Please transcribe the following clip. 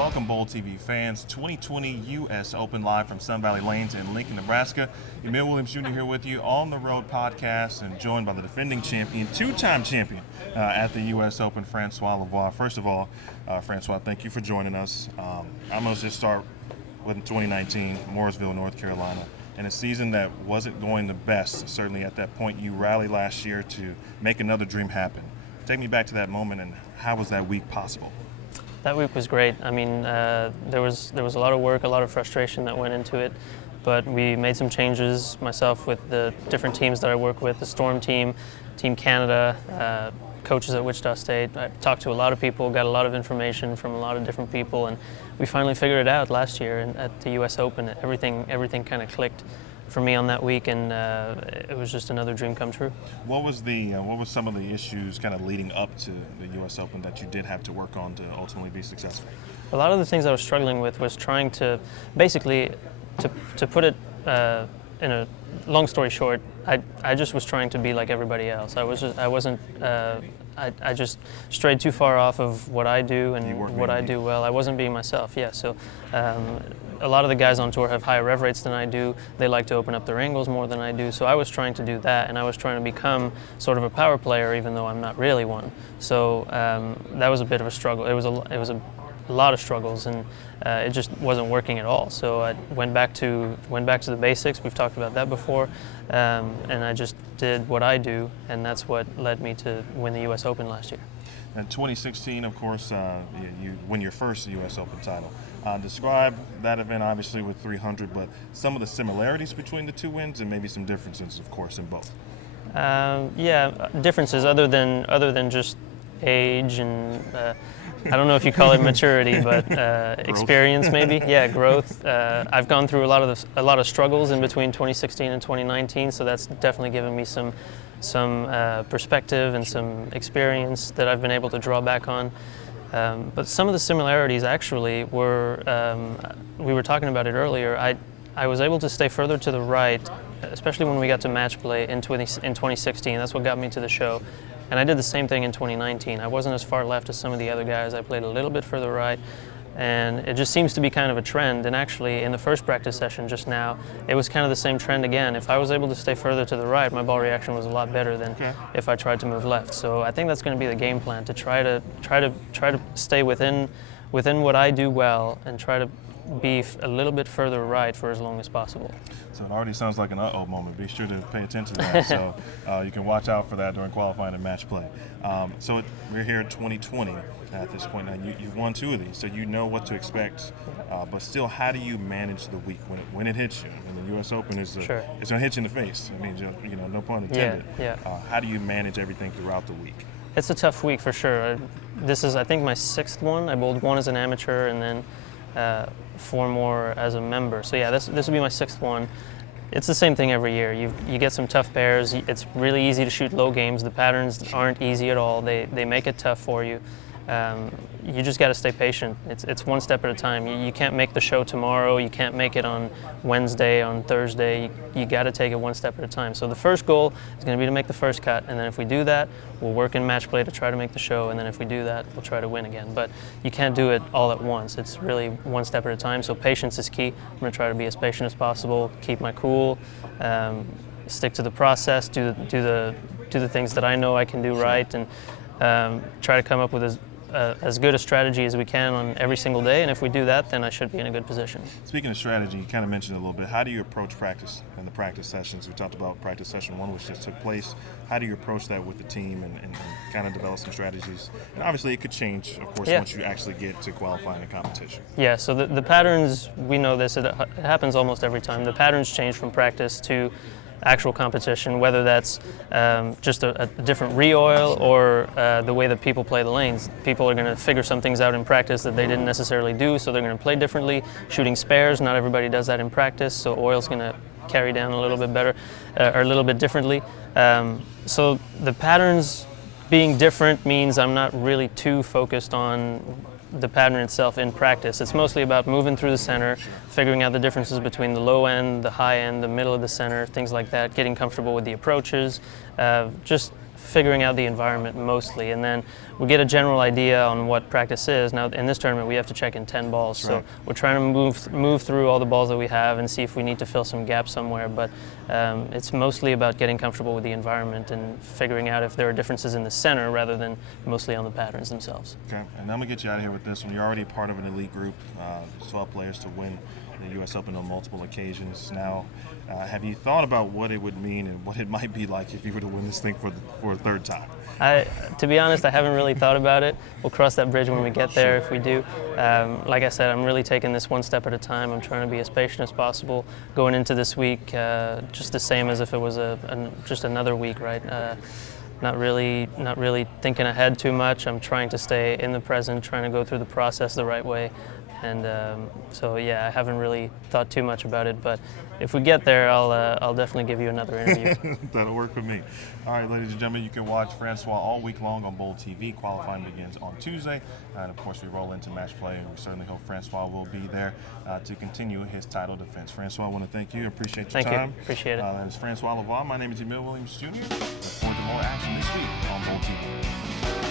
welcome BowlTV fans. 2020 U.S. Open live from Sun Valley Lanes in Lincoln, Nebraska. Emil Williams Jr. here with you on the road podcast and joined by the defending champion, two-time champion at the U.S. Open, Francois Lavoie. First of all, Francois, thank you for joining us. I'm going to just start with 2019, Mooresville, North Carolina. In a season that wasn't going the best, certainly at that point, you rallied last year to make another dream happen. Take me back to that moment, and how was that week possible? That week was great. I mean, there was a lot of work, a lot of frustration that went into it, but we made some changes, myself with the different teams that I work with, the Storm team, Team Canada, coaches at Wichita State. I talked to a lot of people, got a lot of information from a lot of different people, and we finally figured it out last year at the U.S. Open. Everything kind of clicked for me on that week, and it was just another dream come true. What was some of the issues kind of leading up to the U.S. Open that you did have to work on to ultimately be successful? A lot of the things I was struggling with was trying to, basically, to put it in a long story short, I just was trying to be like everybody else. I just strayed too far off of what I do and what I do well. I wasn't being myself. Yeah. So. A lot of the guys on tour have higher rev rates than I do. They like to open up their angles more than I do. So I was trying to do that, and I was trying to become sort of a power player, even though I'm not really one. So that was a bit of a struggle. It was a lot of struggles, and it just wasn't working at all. So I went back to the basics. We've talked about that before, and I just did what I do, and that's what led me to win the U.S. Open last year. In 2016, of course, you win your first U.S. Open title. Describe that event, obviously, with 300, but some of the similarities between the two wins and maybe some differences, of course, in both. Yeah, differences other than just age and I don't know if you call it maturity, but experience maybe. Yeah, growth. I've gone through a lot of struggles in between 2016 and 2019, so that's definitely given me some perspective and some experience that I've been able to draw back on. But some of the similarities actually were, we were talking about it earlier, I was able to stay further to the right, especially when we got to match play in 2016. That's what got me to the show. And I did the same thing in 2019. I wasn't as far left as some of the other guys. I played a little bit further right. And it just seems to be kind of a trend. And actually, in the first practice session just now, it was kind of the same trend again. If I was able to stay further to the right, my ball reaction was a lot better than if I tried to move left. So I think that's going to be the game plan, to try to stay within what I do well and try to be a little bit further right for as long as possible. So it already sounds like an uh-oh moment. Be sure to pay attention to that. So you can watch out for that during qualifying and match play. We're here at 2020 at this point. Now you've won two of these, so you know what to expect. But still, how do you manage the week when it hits you? I mean, the U.S. Open is it's going to hit you in the face. I mean, no pun intended. Yeah. How do you manage everything throughout the week? It's a tough week for sure. This is, I think, my sixth one. I bowled one as an amateur and then 4 more as a member. So yeah, this will be my sixth one. It's the same thing every year. You get some tough pairs. It's really easy to shoot low games. The patterns aren't easy at all. They make it tough for you. You just got to stay patient. It's one step at a time. You can't make the show tomorrow. You can't make it on Wednesday, on Thursday. You got to take it one step at a time. So the first goal is going to be to make the first cut, and then if we do that, we'll work in match play to try to make the show, and then if we do that, we'll try to win again. But you can't do it all at once. It's really one step at a time. So patience is key. I'm going to try to be as patient as possible, keep my cool, stick to the process, do the things that I know I can do right, and try to come up with as good a strategy as we can on every single day, and if we do that, then I should be in a good position. Speaking of strategy, you kind of mentioned it a little bit. How do you approach practice and the practice sessions? We talked about practice session 1, which just took place. How do you approach that with the team and kind of develop some strategies? And obviously it could change, of course, once you actually get to qualifying a competition. Yeah, so the patterns, we know this, it happens almost every time. The patterns change from practice to actual competition, whether that's just a different re-oil or the way that people play the lanes. People are going to figure some things out in practice that they didn't necessarily do, so they're going to play differently. Shooting spares, not everybody does that in practice, so oil's going to carry down a little bit better or a little bit differently. So the patterns being different means I'm not really too focused on the pattern itself in practice. It's mostly about moving through the center, figuring out the differences between the low end, the high end, the middle of the center, things like that, getting comfortable with the approaches, just figuring out the environment mostly, and then we get a general idea on what practice is. Now in this tournament we have to check in 10 balls, so we're trying to move through all the balls that we have and see if we need to fill some gaps somewhere, but it's mostly about getting comfortable with the environment and figuring out if there are differences in the center rather than mostly on the patterns themselves. Okay, and I'm going to get you out of here with this one. You're already part of an elite group, 12 players to win the U.S. Open on multiple occasions. Now, have you thought about what it would mean and what it might be like if you were to win this thing for a third time? To be honest, I haven't really thought about it. We'll cross that bridge when we get there if we do. Like I said, I'm really taking this one step at a time. I'm trying to be as patient as possible going into this week, just the same as if it was just another week, right? Not really thinking ahead too much. I'm trying to stay in the present, trying to go through the process the right way. And so yeah, I haven't really thought too much about it, but if we get there, I'll definitely give you another interview. That'll work for me. All right, ladies and gentlemen, you can watch Francois all week long on BowlTV. Qualifying begins on Tuesday, and of course we roll into match play, and we certainly hope Francois will be there to continue his title defense. Francois, I want to thank you. Appreciate your time. Thank you. Appreciate it. That is Francois Lavoie. My name is Emil Jr. Look forward to more action this week on BowlTV.